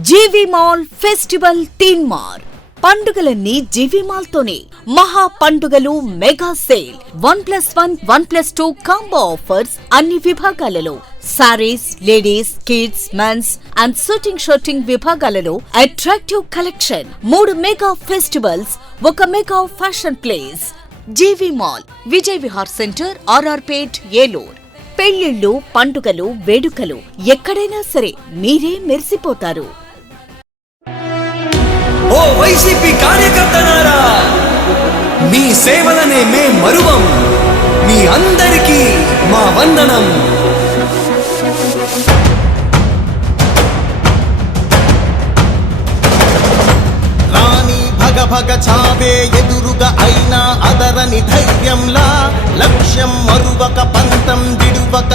జీవి mall festival తీన్ మార్ పండుగలన్నీ జీవి mall తోనే మహా పండుగలు mega sale. One plus one one plus two combo offers అన్ని విభాగాలలో. Sarees ladies kids mens and suiting suiting విభాగాలలో అట్రాక్టివ్ కలెక్షన్. మూడు మెగా ఫెస్టివల్స్ ఒక mega fashion place. GV mall Vijay Vihar centre RR Pet Eluru. పెళ్ళిళ్ళు పండుగలు వేడుకలు ఎక్కడైనా సరే మీరే మెరిసిపోతారు. ఓ వైసీపీ కార్యకర్తలారా మీ సేవలనే మే మరువం మీ అందరికీ మా వందనం. రాణి భగ భగ చావే ఎదురుగా లక్ష్యం మరువక పంతం విడువక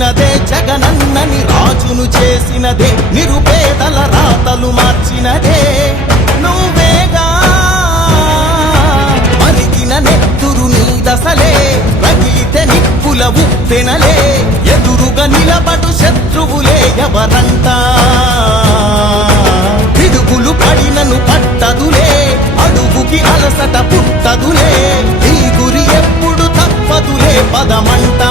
తెచ్చినదే జగనన్నని రాజును చేసినదే నిరుపేదల రాతలు మార్చినదే. నువ్వేగా మరిగిన నెత్తురు నీ దశలే రగిలితే నిప్పులవు తినలే ఎదురుగా నిలబడు శత్రువులే ఎవరంట? పిడుగులు పడినను పట్టదులే అడుగుకి అలసట పుట్టదులే. ఈ గురి ఎప్పుడు తప్పదులే పదమంటా?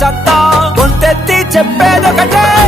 ఆంధ్రప్రదేశ్ గొంతెత్తి చెప్పేదొకటే.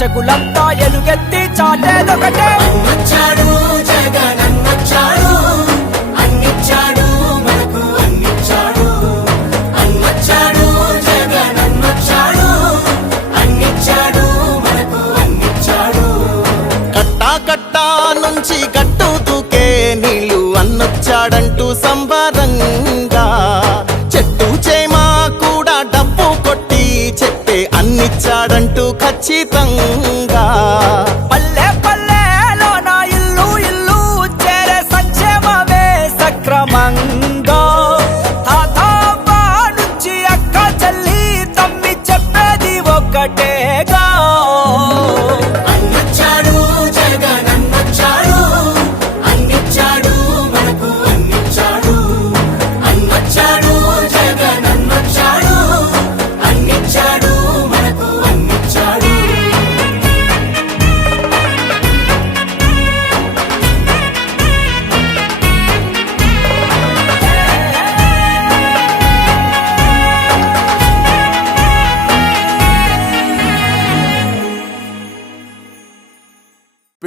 దర్శకులంతా ఎలుగెత్తి చాటేదొకటే.